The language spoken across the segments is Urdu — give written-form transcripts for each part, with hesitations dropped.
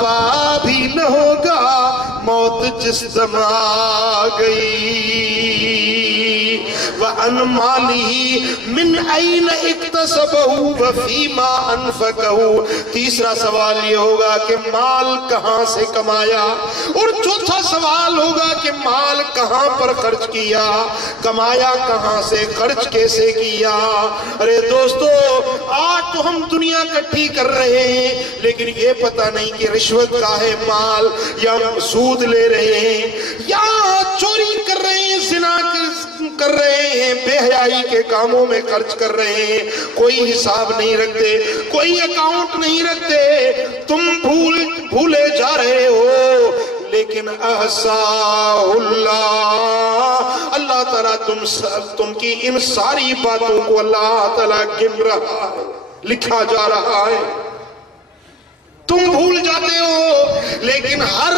بڑھاپا بھی نہ ہوگا موت جس دم آ گئی وَأَنْ مَالِهِ مِنْ أَيْنَ اِقْتَسَبَهُ وَفِيمَا أَنْفَقَهُ۔ تیسرا سوال یہ ہوگا کہ مال کہاں سے کمایا، اور چوتھا سوال ہوگا کہ مال کہاں پر خرچ کیا، کمایا کہاں سے، خرچ کیسے کیا۔ ارے دوستو، آج تو ہم دنیا کٹھی کر رہے ہیں لیکن یہ پتہ نہیں کہ رشوت کا ہے مال، یا سود لے رہے ہیں، یا چوری کر رہے ہیں، زنا کر رہے ہیں، بے حیائی کے کاموں میں خرچ کر رہے ہیں، کوئی حساب نہیں رکھتے، کوئی اکاؤنٹ نہیں رکھتے، تم بھولے جا رہے ہو، لیکن احصاہ اللہ، اللہ تعالیٰ تم کی ان ساری باتوں کو اللہ تعالیٰ گن رہا ہے، لکھا جا رہا ہے۔ تم بھول جاتے ہو، لیکن ہر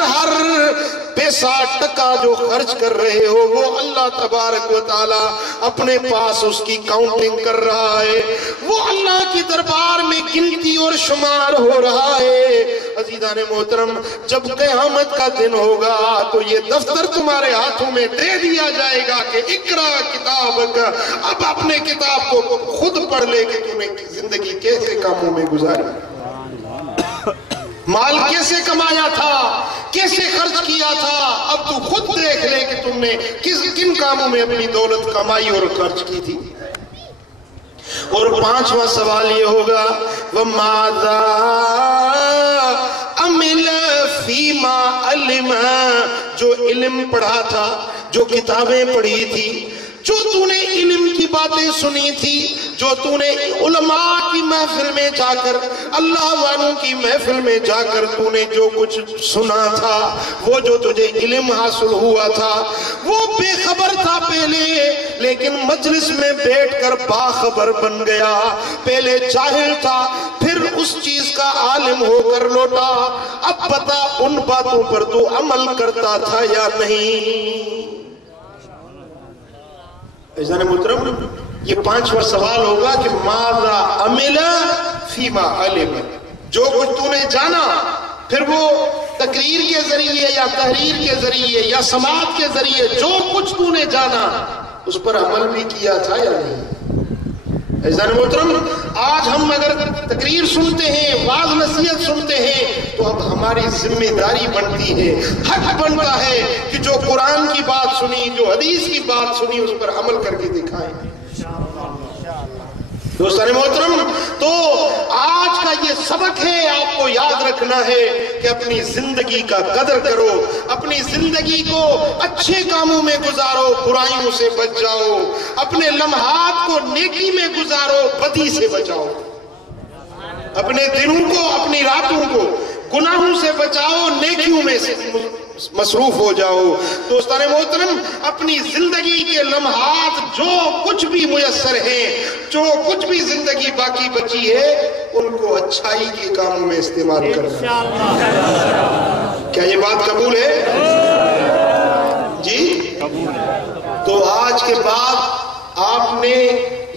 پیسہ ٹکا جو خرچ کر رہے ہو وہ اللہ تبارک و تعالیٰ اپنے پاس اس کی کاؤنٹنگ کر رہا ہے، وہ اللہ کی دربار میں گنتی اور شمار ہو رہا ہے۔ عزیزان محترم، جب قیامت کا دن ہوگا تو یہ دفتر تمہارے ہاتھوں میں دے دیا جائے گا کہ اقرا کتابک، اب اپنے کتاب کو خود پڑھ لے کہ تم نے زندگی کیسے کاموں میں گزاری، مال کیسے کمایا تھا، کیسے خرچ کیا تھا، اب تو خود دیکھ لے کہ تم نے کن کاموں میں اپنی دولت کمائی اور خرچ کی تھی۔ اور پانچواں سوال یہ ہوگا وَمَاذَا عَمِلَ فِيمَا عَلِمَ، جو علم پڑھا تھا، جو کتابیں پڑھی تھی، جو تو نے علم کی باتیں سنی تھی، جو تو نے علماء کی محفل میں جا کر، اللہ والوں کی محفل میں جا کر تو نے جو کچھ سنا تھا، وہ جو تجھے علم حاصل ہوا تھا، وہ بے خبر تھا پہلے، لیکن مجلس میں بیٹھ کر باخبر بن گیا، پہلے جاہل تھا، پھر اس چیز کا عالم ہو کر لوٹا، اب بتا ان باتوں پر تو عمل کرتا تھا یا نہیں۔ عزیزان محترم، یہ پانچواں سوال ہوگا کہ ماذا عمل فیما علم، جو کچھ تو نے جانا، پھر وہ تقریر کے ذریعے یا تحریر کے ذریعے یا سماعت کے ذریعے جو کچھ تو نے جانا اس پر عمل بھی کیا تھا یا نہیں۔ عزیزان محترم، آج ہم اگر تقریر سنتے ہیں، واعظ نصیحت سنتے ہیں، تو اب ہماری ذمہ داری بنتی ہے، حق بنتا ہے کہ جو قرآن کی بات سنی، جو حدیث کی بات سنی، اس پر عمل کر کے دکھائیں۔ دوستان محترم، تو آج کا یہ سبق ہے، آپ کو یاد رکھنا ہے کہ اپنی زندگی کا قدر کرو، اپنی زندگی کو اچھے کاموں میں گزارو، برائیوں سے بچ جاؤ، اپنے لمحات کو نیکی میں گزارو، بدی سے بچاؤ، اپنے دنوں کو، اپنی راتوں کو گناہوں سے بچاؤ، نیکیوں میں سے مصروف ہو جاؤ۔ دوستان محترم، اپنی زندگی کے لمحات جو کچھ بھی میسر ہیں، جو کچھ بھی زندگی باقی بچی ہے، ان کو اچھائی کے کاموں میں استعمال کرنا۔ کیا یہ بات قبول ہے؟ جی؟ تو آج کے بعد آپ نے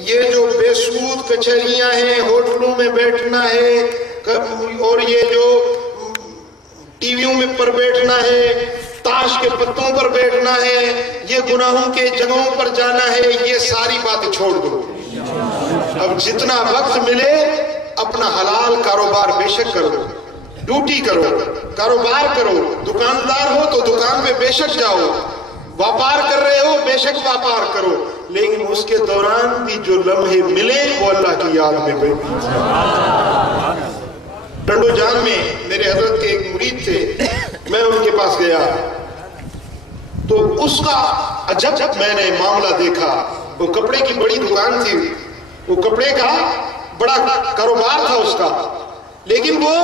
یہ جو بے سود کچہریاں ہیں، ہوٹلوں میں بیٹھنا ہے، اور یہ جو ٹی ویوں میں پر بیٹھنا ہے، تاش کے پتوں پر بیٹھنا ہے، یہ گناہوں کے جگہوں پر جانا ہے، یہ ساری باتیں چھوڑ دو۔ اب جتنا وقت ملے اپنا حلال کاروبار بے شک کرو، ڈیوٹی کرو، کاروبار کرو، دکاندار ہو تو دکان پہ بے شک جاؤ، واپار کر رہے ہو بے شک واپار کرو، لیکن اس کے دوران بھی جو لمحے ملے وہ اللہ کی یاد میں بیٹھو۔ ٹنڈو جان میں میرے حضرت کے ایک مرید تھے، میں ان کے پاس گیا تو اس کا عجب میں نے معاملہ دیکھا۔ وہ کپڑے کی بڑی دکان تھی، وہ کپڑے کا بڑا کاروبار تھا اس کا، لیکن وہ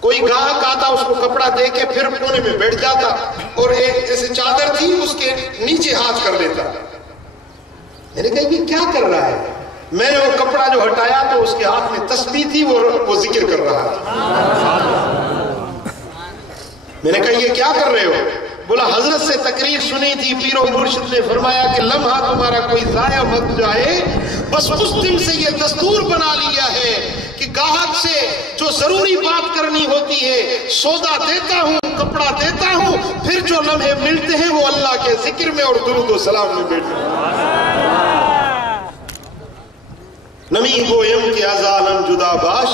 کوئی گاہک آتا اس کو کپڑا دے کے پھر کونے میں بیٹھ جاتا اور ایک جیسے چادر تھی اس کے نیچے ہاتھ کر لیتا۔ میں نے کہا یہ کیا کر رہا ہے؟ میں نے وہ کپڑا جو ہٹایا تو اس کے ہاتھ میں تسبیح تھی، وہ ذکر کر رہا تھا۔ میں نے کہا یہ کیا کر رہے ہو؟ بولا حضرت سے تقریر سنی تھی، پیر و مرشد نے فرمایا کہ لمحہ تمہارا کوئی ضائع مت جائے، بس اس دن سے یہ دستور بنا لیا ہے کہ گاہک سے جو ضروری بات کرنی ہوتی ہے سودا دیتا ہوں، کپڑا دیتا ہوں، پھر جو لمحے ملتے ہیں وہ اللہ کے ذکر میں اور درود و سلام میں بیٹھے نمی گویم کہ ازالم جدا باش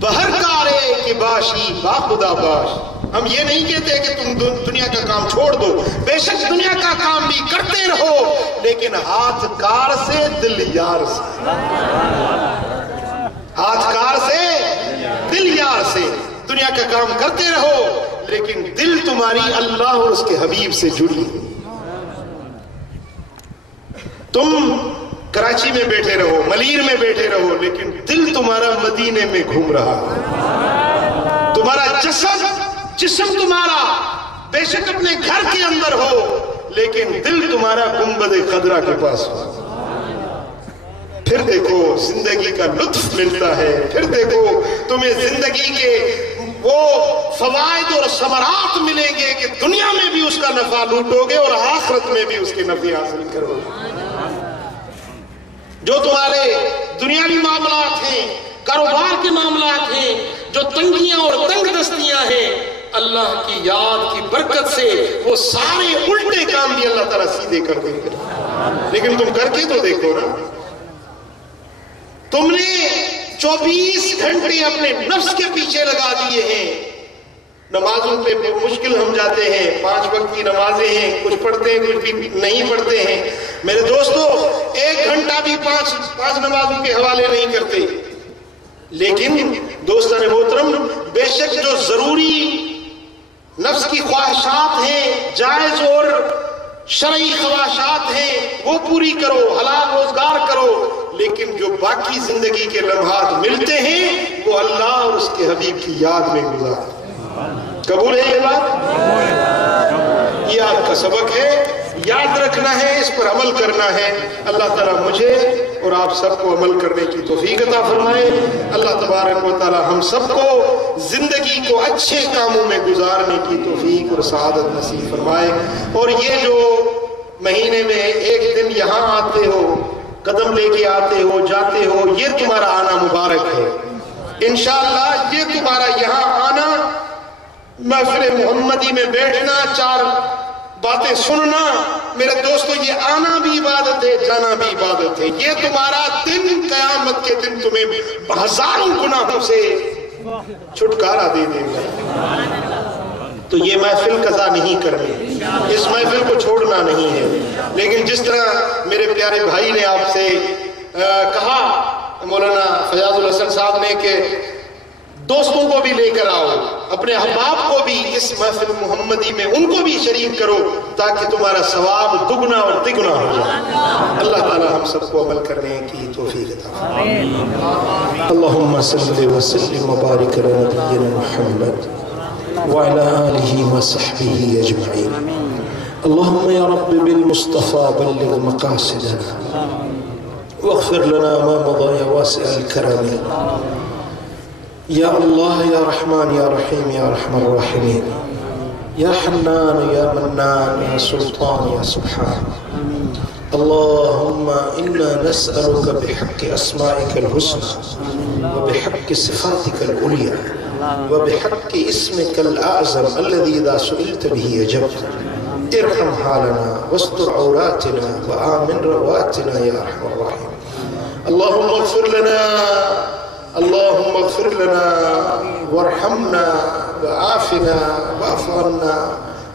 بہر کارے کہ باشی با خدا باش. ہم یہ نہیں کہتے کہ تم دنیا کا کام چھوڑ دو، بے شک دنیا کا کام بھی کرتے رہو، لیکن ہاتھ کار سے دل یار سے، ہاتھ کار سے دل یار سے. دنیا کا کام کرتے رہو لیکن دل تمہاری اللہ اور اس کے حبیب سے جڑی. تم کراچی میں بیٹھے رہو، ملیر میں بیٹھے رہو، لیکن دل تمہارا مدینے میں گھوم رہا ہے. تمہارا جسم تمہارا بے شک اپنے گھر کے اندر ہو، لیکن دل تمہارا گنبد خضرا کے پاس ہو. پھر دیکھو زندگی کا لطف ملتا ہے، پھر دیکھو تمہیں زندگی کے وہ فوائد اور ثمرات ملیں گے کہ دنیا میں بھی اس کا نفع لوٹو گے اور آخرت میں بھی اس کے نفع حاصل کرو گے. جو تمہارے دنیاوی معاملات ہیں، کاروبار کے معاملات ہیں، جو تنگیاں اور تنگ دستیاں ہیں، اللہ کی یاد کی برکت سے وہ سارے الٹے کام بھی اللہ تعالیٰ سیدھے کر دیں گے. لیکن تم کر کے تو دیکھو نا. تم نے 24 گھنٹے اپنے نفس کے پیچھے لگا دیے ہیں. نمازوں پہ مشکل ہم جاتے ہیں، 5 وقت کی نمازیں ہیں، کچھ پڑھتے ہیں کچھ بھی نہیں پڑھتے ہیں. میرے دوستو 1 گھنٹہ بھی 5 نمازوں کے حوالے نہیں کرتے. لیکن دوستان محترم، بے شک جو ضروری نفس کی خواہشات ہیں، جائز اور شرعی خواہشات ہیں، وہ پوری کرو، حلال روزگار کرو، لیکن جو باقی زندگی کے لمحات ملتے ہیں وہ اللہ اور اس کے حبیب کی یاد میں گزار. قبول ہے یہ بات؟ یہ آپ کا سبق ہے، یاد رکھنا ہے، اس پر عمل کرنا ہے. اللہ تعالیٰ مجھے اور آپ سب کو عمل کرنے کی توفیق عطا فرمائے. اللہ تبارک و تعالیٰ ہم سب کو زندگی کو اچھے کاموں میں گزارنے کی توفیق اور سعادت نصیب فرمائے. اور یہ جو مہینے میں ایک دن یہاں آتے ہو، قدم لے کے آتے ہو، جاتے ہو، یہ تمہارا آنا مبارک ہے. انشاءاللہ یہ تمہارا یہاں آنا، محفل محمدی میں بیٹھنا، 4 باتیں سننا، میرے دوستو یہ آنا بھی عبادت ہے، جانا بھی عبادت ہے. یہ تمہارا دن قیامت کے دن تمہیں ہزاروں گناہوں سے چھٹکارا دے دے گا. تو یہ محفل قضا نہیں کرنی، اس محفل کو چھوڑنا نہیں ہے. لیکن جس طرح میرے پیارے بھائی نے آپ سے کہا، مولانا فیاض الحسن صاحب نے، کہ دوستوں کو بھی لے کر آؤ، اپنے احباب کو بھی اس محفل محمدی میں ان کو بھی شریک کرو، تاکہ تمہارا ثواب دگنا اور تگنا ہو جائے. اللہ تعالی ہم سب کو عمل کرنے کی توفیق عطا فرمائے. اللہم صلی وسلم وبارک علی نبینا محمد وعلى آله وصحبه أجمعين. اللهم يا رب بالمصطفى بلغ مقاصدنا واغفر لنا ما مضى يا واسع الكرم. يا الله يا رحمن يا رحيم يا أرحم الراحمين، يا حنان يا منان يا سلطان يا سبحان. اللهم إنا نسألك بحق أسمائك الحسنى وبحق صفاتك العليا وبحق اسمك الأعظم الذي إذا سئلت به أجبت، ارحم حالنا واستر عوراتنا وآمن رواتنا يا أرحم الراحمين. اللهم اغفر لنا، اللهم اغفر لنا وارحمنا وعافنا واعف عنا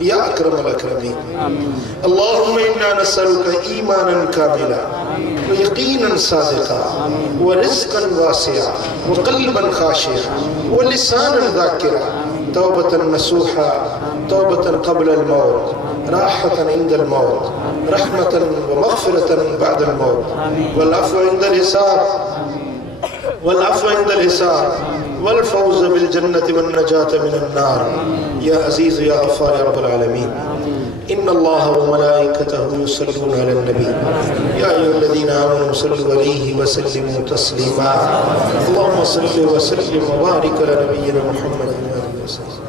يا أكرم الأكرمين. اللهم إنا نسألك إيمانا كاملا ويقينا صادقا ورزقا واسعا وقلبا خاشعا ولسانا ذاكرا، توبة نصوحا، توبة قبل الموت، راحة عند الموت، رحمة ومغفرة بعد الموت، والعفو عند الحساب، والعفو عند الحساب، والفوز بالجنة والنجاة من النار. يا عزيز يا غفار يا رب العالمين. إن الله وملائكته يصلون على النبي يا أيها الذين آمنوا صلوا عليه وسلموا تسليما. اللهم صل وسلم وبارك على نبينا محمد وآله وسلم.